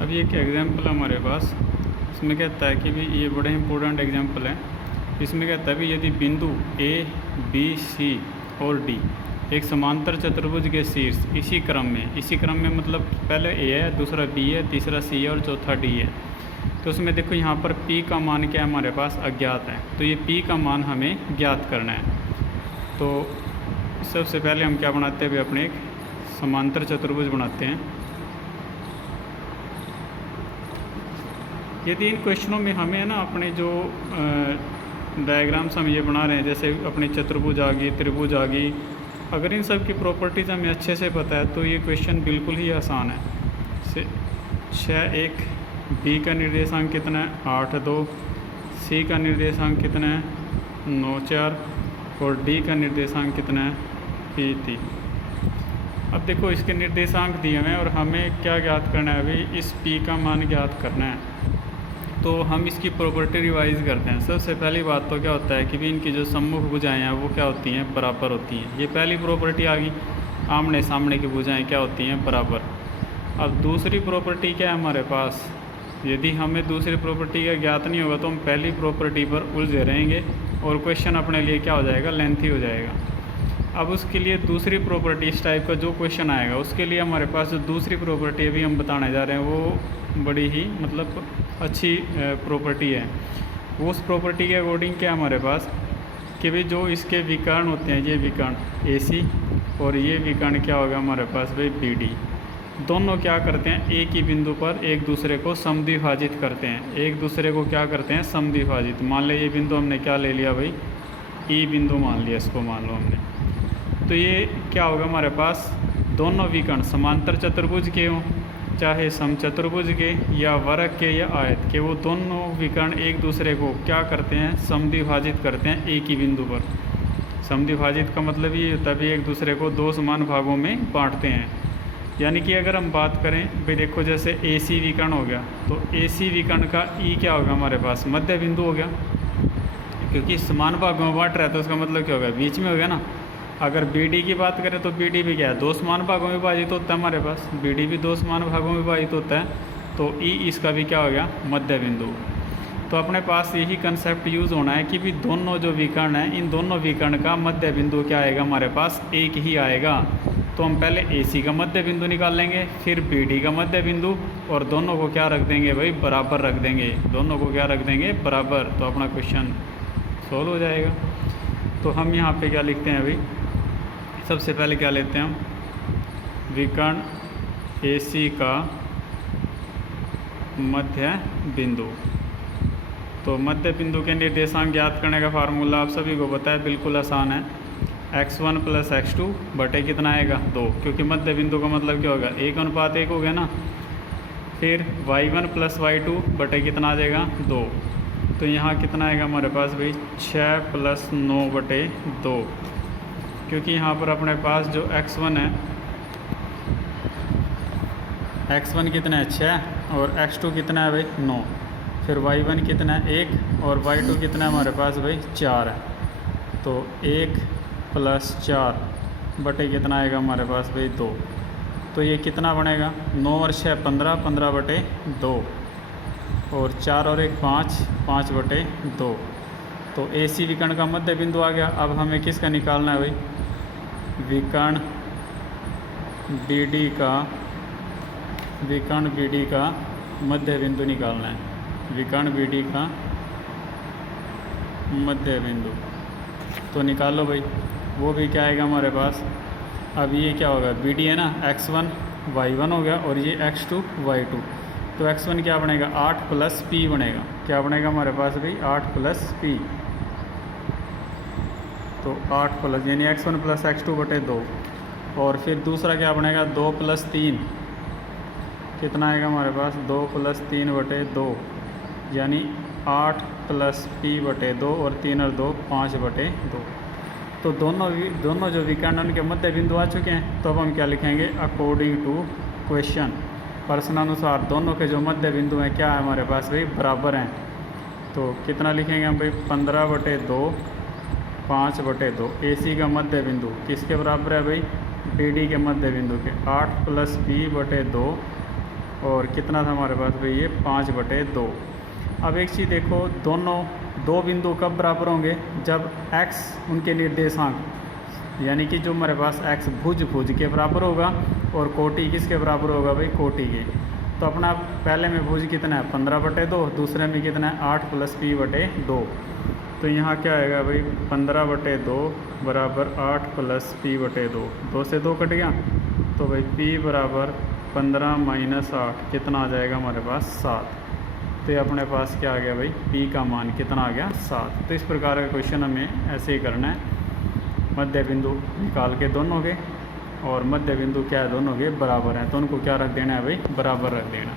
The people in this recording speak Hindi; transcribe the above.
अब ये एक एग्जाम्पल हमारे पास, इसमें कहता है कि भी ये बड़ा इंपॉर्टेंट एग्जाम्पल है। इसमें कहता है भी यदि बिंदु ए बी सी और डी एक समांतर चतुर्भुज के शीर्ष इसी क्रम में मतलब पहले ए है, दूसरा बी है, तीसरा सी है और चौथा डी है। तो उसमें देखो यहाँ पर P का मान क्या है, हमारे पास अज्ञात है। तो ये P का मान हमें ज्ञात करना है। तो सबसे पहले हम क्या बनाते हैं, अभी अपने एक समांतर चतुर्भुज बनाते हैं। यदि इन क्वेश्चनों में हमें ना अपने जो डायग्राम्स हम ये बना रहे हैं, जैसे अपनी चतुर्भुज आ गई, त्रिभुज आ गई, अगर इन सब की प्रॉपर्टीज़ हमें अच्छे से पता है तो ये क्वेश्चन बिल्कुल ही आसान है। 6 1 बी का निर्देशांक कितना है 8 2, सी का निर्देशांक कितना है 9 4 और डी का निर्देशांक कितना है 3। अब देखो इसके निर्देशांक दिए हुए हैं और हमें क्या ज्ञात करना है, अभी इस P का मान ज्ञात करना है। तो हम इसकी प्रॉपर्टी रिवाइज करते हैं। सबसे पहली बात तो क्या होता है कि भी इनकी जो सम्मुख भुजाएं हैं वो क्या होती हैं, बराबर होती हैं। ये पहली प्रॉपर्टी आ गई। आमने सामने की भुजाएं क्या होती हैं, बराबर। अब दूसरी प्रॉपर्टी क्या है हमारे पास, यदि हमें दूसरी प्रॉपर्टी का ज्ञात नहीं होगा तो हम पहली प्रॉपर्टी पर उलझे रहेंगे और क्वेश्चन अपने लिए क्या हो जाएगा, लेंथी हो जाएगा। अब उसके लिए दूसरी प्रॉपर्टी, इस टाइप का जो क्वेश्चन आएगा उसके लिए हमारे पास जो दूसरी प्रॉपर्टी अभी हम बताने जा रहे हैं वो बड़ी ही मतलब अच्छी प्रॉपर्टी है। वो उस प्रॉपर्टी के अकॉर्डिंग क्या हमारे पास कि भाई जो इसके विकर्ण होते हैं, ये विकर्ण AC और ये विकर्ण क्या होगा हमारे पास भाई BD, दोनों क्या करते हैं, एक ही बिंदु पर एक दूसरे को समद्विभाजित करते हैं। एक दूसरे को क्या करते हैं, समद्विभाजित। मान लो ये बिंदु हमने क्या ले लिया भाई, E बिंदु मान लिया, इसको मान लो हमने। तो ये क्या होगा हमारे पास, दोनों विकर्ण समांतर चतुर्भुज के हों, चाहे समचतुर्भुज के या वर्ग के या आयत के, वो दोनों विकर्ण एक दूसरे को क्या करते हैं, समद्विभाजित करते हैं एक ही बिंदु पर। समद्विभाजित का मतलब ये होता है एक दूसरे को दो समान भागों में बांटते हैं। यानी कि अगर हम बात करें भाई, देखो जैसे AC विकर्ण हो गया तो AC विकर्ण का E क्या होगा हमारे पास, मध्य बिंदु हो गया, क्योंकि समान भागों में बांट रहा है तो उसका मतलब क्या होगा, बीच में हो गया ना। अगर BD की बात करें तो BD भी क्या है, दो समान भागों में विभाजित होता है हमारे पास, BD भी दो समान भागों में विभाजित होता है। तो E इसका भी क्या हो गया, मध्य बिंदु। तो अपने पास यही कंसेप्ट यूज़ होना है कि भी दोनों जो विकर्ण हैं, इन दोनों विकर्ण का मध्य बिंदु क्या आएगा हमारे पास, एक ही आएगा। तो हम पहले AC का मध्य बिंदु निकाल लेंगे, फिर BD का मध्य बिंदु, और दोनों को क्या रख देंगे भाई, बराबर रख देंगे। दोनों को क्या रख देंगे, बराबर। तो अपना क्वेश्चन सोल्व हो जाएगा। तो हम यहाँ पे क्या लिखते हैं अभी, सबसे पहले क्या लेते हैं हम, विकर्ण AC का मध्य बिंदु। तो मध्य बिंदु के निर्देशांक ज्ञात करने का फार्मूला आप सभी को पता है, बिल्कुल आसान है। x1 + x2 बटे कितना आएगा, 2, क्योंकि मध्य बिंदु का मतलब क्या होगा, 1:1 हो गया ना। फिर y1 + y2 बटे कितना आ जाएगा, 2। तो यहाँ कितना आएगा हमारे पास भाई, 6 + 9 बटे 2, क्योंकि यहाँ पर अपने पास जो x1 है, x1 कितना है 6 और x2 कितना है भाई 9। फिर y1 कितना है 1 और y2 कितना है हमारे पास भाई 4 है। तो 1 + 4 बटे कितना आएगा हमारे पास भाई 2। तो ये कितना बनेगा, 9 और 6 15, 15 बटे 2 और 4 और 1 5, 5 बटे 2। तो AC विकर्ण का मध्य बिंदु आ गया। अब हमें किसका निकालना है भाई, विकर्ण BD का मध्य बिंदु निकालना है। विकर्ण BD का मध्य बिंदु तो निकालो भाई, वो भी क्या आएगा हमारे पास। अब ये क्या होगा, BD है ना, x1 y1 हो गया और ये x2 y2। तो x1 क्या बनेगा, 8 + P बनेगा। क्या बनेगा हमारे पास भाई, 8 + P। तो 8 प्लस यानी x1 + x2 बटे 2। और फिर दूसरा क्या बनेगा, 2 + 3 कितना आएगा हमारे पास, 2 + 3 बटे 2, यानी 8 + P बटे 2 और 3 और 2 5 बटे 2। तो दोनों जो विकर्ण उनके मध्य बिंदु आ चुके हैं। तो अब हम क्या लिखेंगे, अकॉर्डिंग टू क्वेश्चन, प्रश्नानुसार दोनों के जो मध्य बिंदु हैं क्या है हमारे पास भाई, बराबर हैं। तो कितना लिखेंगे हम भाई, 15 बटे 2, 5 बटे 2। AC का मध्य बिंदु किसके बराबर है भाई, BD के मध्य बिंदु के, 8 + P बटे 2 और कितना था हमारे पास भाई ये 5/2। अब एक चीज़ देखो, दोनों दो बिंदु कब बराबर होंगे, जब x उनके निर्देशांक यानी कि जो हमारे पास x भुज के बराबर होगा और कोटि किसके बराबर होगा भाई, कोटि के। तो अपना पहले में भुज कितना है 15/2, दूसरे में कितना है 8 + p/2। तो यहाँ क्या आएगा भाई 15/2 बराबर 8 + p/2, 2 से 2 कट गया। तो भाई p बराबर 15 - 8 कितना आ जाएगा हमारे पास 7। तो ये अपने पास क्या आ गया भाई, p का मान कितना आ गया 7। तो इस प्रकार का क्वेश्चन हमें ऐसे ही करना है, मध्य बिंदु निकाल के दोनों के, और मध्य बिंदु क्या है दोनों के बराबर हैं, तो उनको क्या रख देना है भाई, बराबर रख देना।